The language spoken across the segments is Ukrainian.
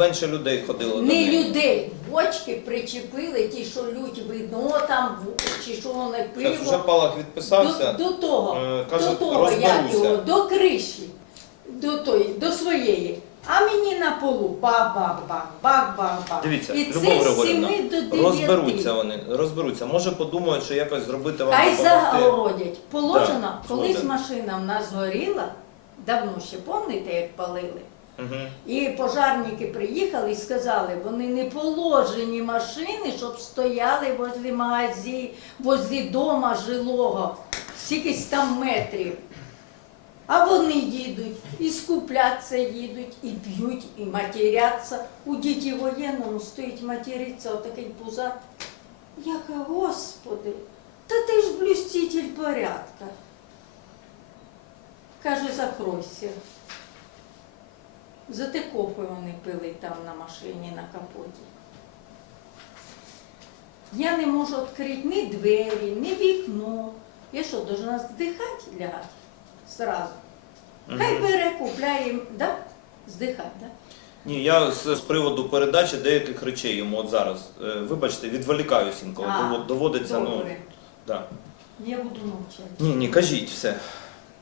менше людей ходило до Не неї. людей, бочки причепили, ті, що лють вино там, в- чи що вони Зараз вже пиво. Палах відписався. До, до того, Е, каже, до того, як розберуся. його, до криші, до тої, до своєї. А мені на полу бах-бах-бах, бах-бах-бах. Дивіться, І це Любов з Григорівна, 7 до 9. розберуться вони, розберуться. Може подумають, що якось зробити вам Хай допомогти. загородять. Положено, Так, колись згоден. машина в нас горіла, давно ще пам'ятаєте, як палили. І пожарники приїхали і сказали, вони не положені машини, щоб стояли возле магазі, возле дома жилого, скількись там метрів. А вони їдуть, і скупляться їдуть, і п'ють, і матеряться. У діті воєнному стоїть материться, отакий пузат. Яка, Господи, та ти ж блюститель порядка. Каже, закройся. Зате кофе вони пили там на машині, на капоті. Я не можу відкрити ні двері, ні вікно. Я що, должна здихати лягати сразу? Хай бере, купляє, да? Здихати, да? Ні, я з, з приводу передачі деяких речей йому от зараз. е, Вибачте, відволікаюсь інколи. А, Дово- Доводиться, ну. Добре. Да. Я буду мовчати. Ні, ні, кажіть все.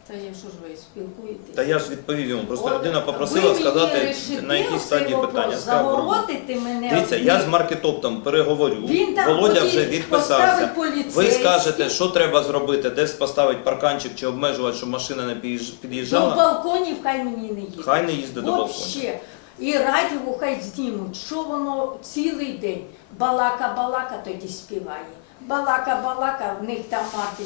Та я що ж ви спілкуєтесь? Та я ж відповів йому. Просто От людина ви попросила мені сказати, на якій стадії вопрос, питання. Сказав, Загородити мене. Дивіться, я з маркетоптом переговорю. Він там Володя хотів вже відписався. поставити Ви скажете, що треба зробити, десь поставити парканчик чи обмежувати, щоб машина не під'їж- До під'їжджала. балконів хай мені не їде. Хай не їздить до балкону. Вообще. І радіо хай знімуть, що воно цілий день. Балака-балака тоді співає. Балака-балака, в них там мати.